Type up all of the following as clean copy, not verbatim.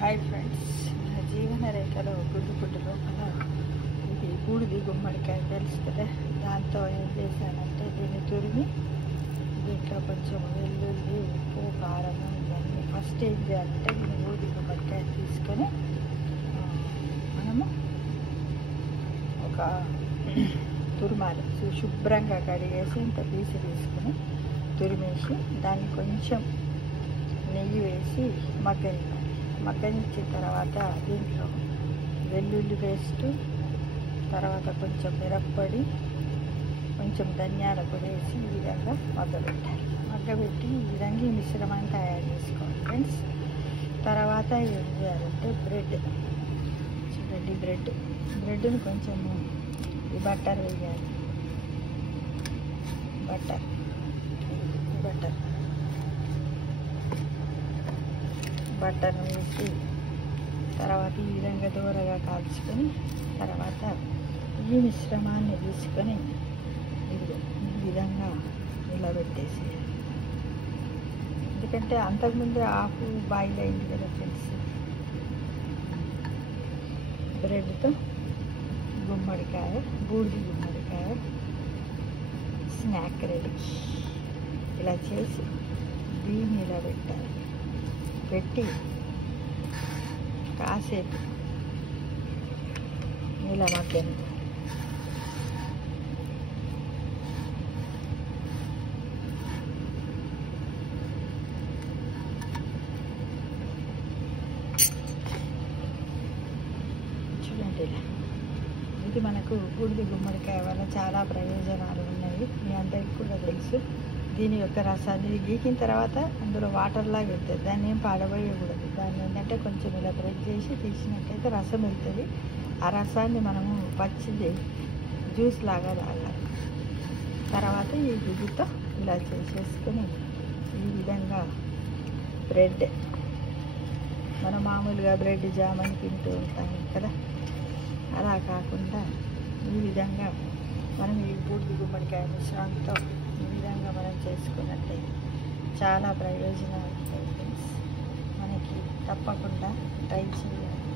Hi friends, నా జీవన రేఖలో గుడ్డు లోపల ఇది బూడిది గుమ్మడికాయ తెలుసు కదా. దాంతో ఏం చేశానంటే దీన్ని తురిమి దీంట్లో కొంచెం వెల్లుల్లి, ఉప్పు, కారం ఇవన్నీ ఫస్ట్ ఏం చేయాలంటే దీన్ని బూడిది గుమ్మడికాయ తీసుకొని మనము ఒక తురిమాలి. శుభ్రంగా కడిగేసి ఇంత పీసు తీసుకుని తురిమేసి దాన్ని కొంచెం నెయ్యి వేసి మగ్గనిచ్చిన తర్వాత దీంట్లో వెల్లుల్లి పేస్టు, తర్వాత కొంచెం మిరప్పొడి, కొంచెం ధనియాల పొడి వేసి ఈ విధంగా మగ్గబెట్టి ఈ విధంగా ఈ మిశ్రమాన్ని తయారు చేసుకోవాలి ఫ్రెండ్స్. తర్వాత ఏం చేయాలంటే చూడండి, బ్రెడ్ని కొంచెం బట్టర్ వేయాలి. బట్టర్ వేసి తర్వాత ఈ విధంగా దూరగా కాల్చుకొని తర్వాత ఈ మిశ్రమాన్ని తీసుకొని ఈ విధంగా నిలబెట్టేసి, ఎందుకంటే అంతకుముందే ఆకు బాయిల్ అయింది కదా ఫ్రెండ్స్. బ్రెడ్తో బూడిది గుమ్మడికాయ స్నాక్ రెడీ. ఇలా చేసి దీన్ని ఇలా పెట్టి కాసేపు ఇలా మగ్గని చూడండి. ఇలా ఇది మనకు బూడిది గుమ్మడికాయ వల్ల చాలా ప్రయోజనాలు ఉన్నాయి, మీ అందరికీ కూడా తెలుసు. దీని యొక్క రసాన్ని గీకిన తర్వాత అందులో వాటర్ లాగా వెళ్తుంది, దాన్ని ఏం పాడబోయకూడదు. దాన్ని ఏంటంటే కొంచెం ఇలా బ్రెడ్ చేసి తీసినట్టయితే రసం వెళ్తుంది. ఆ రసాన్ని మనము పచ్చిది జ్యూస్ లాగా తాగాలి. తర్వాత ఈ గుడ్డుతో ఇలా చేసేసుకొని ఈ విధంగా బ్రెడ్, మనం మామూలుగా బ్రెడ్ జామ్ అని తింటూ ఉంటాం కదా, అలా కాకుండా ఈ విధంగా మనం ఈ బూడిది గుమ్మడికాయ మిశ్రమంతో ఈ విధంగా మనం చేసుకున్నట్టయితే చాలా ప్రయోజనాలు ఉంటాయి ఫ్రెండ్స్. మనకి తప్పకుండా ట్రై చేయాలి.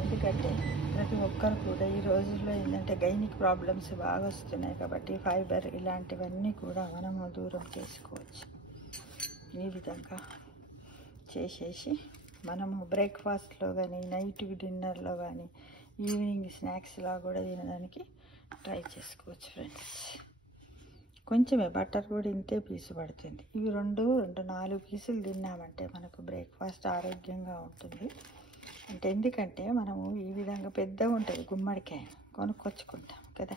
ఎందుకంటే ప్రతి ఒక్కరు కూడా ఈ రోజుల్లో ఏంటంటే గైనిక్ ప్రాబ్లమ్స్ బాగా వస్తున్నాయి కాబట్టి ఫైబర్ ఇలాంటివన్నీ కూడా మనము దూరం చేసుకోవచ్చు. ఈ విధంగా చేసేసి మనము బ్రేక్ఫాస్ట్లో కానీ, నైట్ డిన్నర్లో కానీ, ఈవినింగ్ స్నాక్స్లా కూడా తినడానికి ట్రై చేసుకోవచ్చు ఫ్రెండ్స్. కొంచెమే బట్టర్ కూడా ఇంతే పీసు పడుతుంది. ఇవి రెండు 4 పీసులు తిన్నామంటే మనకు బ్రేక్ఫాస్ట్ ఆరోగ్యంగా ఉంటుంది. అంటే ఎందుకంటే మనము ఈ విధంగా పెద్దగా ఉంటుంది గుమ్మడికాయ కొనుక్కొచ్చుకుంటాం కదా,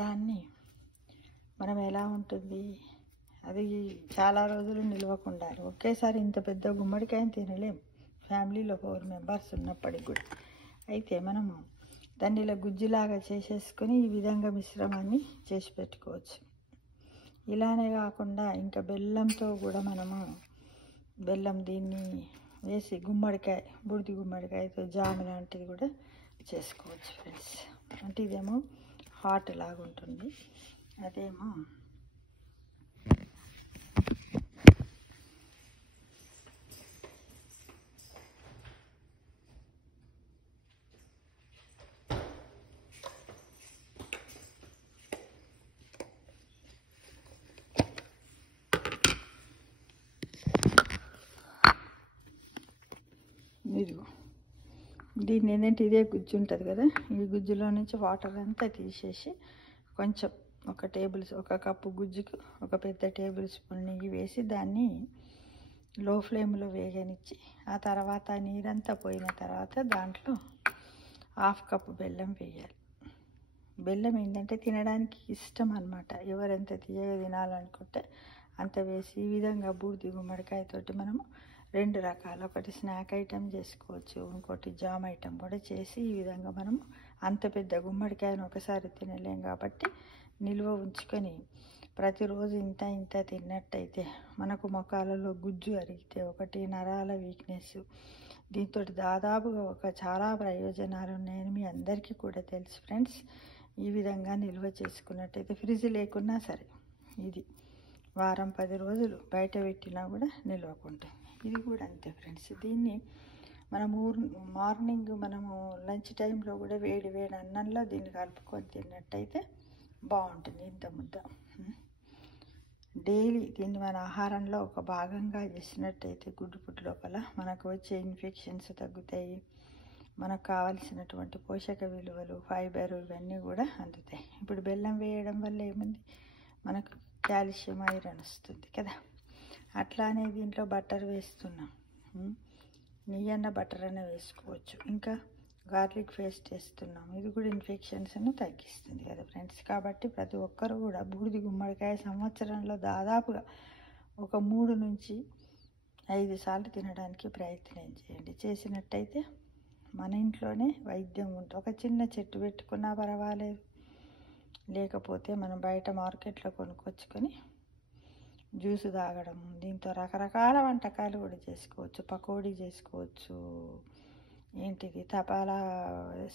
దాన్ని మనం ఎలా ఉంటుంది, అది చాలా రోజులు నిల్వకుండా ఒకేసారి ఇంత పెద్ద గుమ్మడికాయని తినలేం, ఫ్యామిలీలో 4 మెంబర్స్ ఉన్నప్పటికి కూడా. అయితే మనము దాన్ని ఇలా గుజ్జులాగా చేసేసుకొని ఈ విధంగా మిశ్రమాన్ని చేసి పెట్టుకోవచ్చు. ఇలానే కాకుండా ఇంకా బెల్లంతో కూడా మనము దీన్ని వేసి బూడిది గుమ్మడికాయతో జామ్ లాంటిది కూడా చేసుకోవచ్చు ఫ్రెండ్స్. అంటే ఇదేమో హాట్ లాగా ఉంటుంది, అదేమో ఇదిగో. దీన్ని ఏంటంటే ఇదే గుజ్జు ఉంటుంది కదా, ఈ గుజ్జులో నుంచి వాటర్ అంతా తీసేసి కొంచెం ఒక కప్పు గుజ్జుకు ఒక పెద్ద టేబుల్ స్పూన్ నెయ్యి వేసి దాన్ని లో ఫ్లేమ్లో వేగనిచ్చి ఆ తర్వాత నీరంతా పోయిన తర్వాత దాంట్లో 1/2 కప్పు బెల్లం వేయాలి. బెల్లం ఏంటంటే తినడానికి ఇష్టం అన్నమాట, ఎవరెంత తీయగా తినాలనుకుంటే అంత వేసి ఈ విధంగా బూడిది గుమ్మడికాయతోటి మనము 2 రకాలు, ఒకటి స్నాక్ ఐటెం చేసుకోవచ్చు, ఇంకోటి జామ్ ఐటెం కూడా చేసి ఈ విధంగా మనము అంత పెద్ద గుమ్మడికాయను ఒకసారి తినలేం కాబట్టి నిల్వ ఉంచుకొని ప్రతిరోజు ఇంత తిన్నట్టయితే మనకు మొఖాలలో గుజ్జు అరిగితే ఒకటి, నరాల వీక్నెస్, దీంతో దాదాపుగా చాలా ప్రయోజనాలు ఉన్నాయని మీ అందరికీ కూడా తెలుసు ఫ్రెండ్స్. ఈ విధంగా నిల్వ చేసుకున్నట్టయితే ఫ్రిడ్జ్ లేకున్నా సరే ఇది వారం 10 రోజులు బయట పెట్టినా కూడా నిల్వకుంటుంది. ఇది కూడా అంతే ఫ్రెండ్స్. దీన్ని మనము మార్నింగ్ మనము లంచ్ టైంలో కూడా వేడి వేడి అన్నంలో దీన్ని కలుపుకొని తిన్నట్టయితే బాగుంటుంది. ఇంత ముద్ద డైలీ దీన్ని మన ఆహారంలో ఒక భాగంగా చేసినట్టయితే గుడ్డుపుట్టు లోపల మనకు వచ్చే ఇన్ఫెక్షన్స్ తగ్గుతాయి, మనకు కావలసినటువంటి పోషక విలువలు, ఫైబర్ ఇవన్నీ కూడా అందుతాయి. ఇప్పుడు బెల్లం వేయడం వల్ల ఏముంది, మనకు కాల్షియం, ఐరన్ వస్తుంది కదా. అట్లానే దీంట్లో బటర్ వేస్తున్నాం, నెయ్యి అన్న బటర్ అన్న వేసుకోవచ్చు. ఇంకా గార్లిక్ పేస్ట్ వేస్తున్నాం, ఇది కూడా ఇన్ఫెక్షన్స్ను తగ్గిస్తుంది కదా ఫ్రెండ్స్. కాబట్టి ప్రతి ఒక్కరు కూడా బూడిద గుమ్మడికాయ సంవత్సరంలో దాదాపుగా ఒక 3 నుంచి 5 సార్లు తినడానికి ప్రయత్నం చేయండి. చేసినట్టయితే మన ఇంట్లోనే వైద్యం ఉంటుంది. ఒక చిన్న చెట్టు పెట్టుకున్నా పర్వాలేదు, లేకపోతే మనం బయట మార్కెట్లో కొనుక్కొచ్చుకొని జ్యూస్ తాగడం. దీంతో రకరకాల వంటకాలు కూడా చేసుకోవచ్చు. పకోడీ చేసుకోవచ్చు, ఏంటిది తపాలా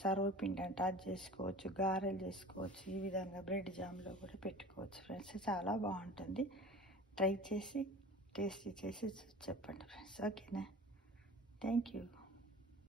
సర్వపిండి అంటే అది చేసుకోవచ్చు, గారెలు చేసుకోవచ్చు. ఈ విధంగా బ్రెడ్ జామ్లో కూడా పెట్టుకోవచ్చు ఫ్రెండ్స్. చాలా బాగుంటుంది. ట్రై చేసి టేస్టీ చేసి చెప్పండి ఫ్రెండ్స్. ఓకేనా? Thank you.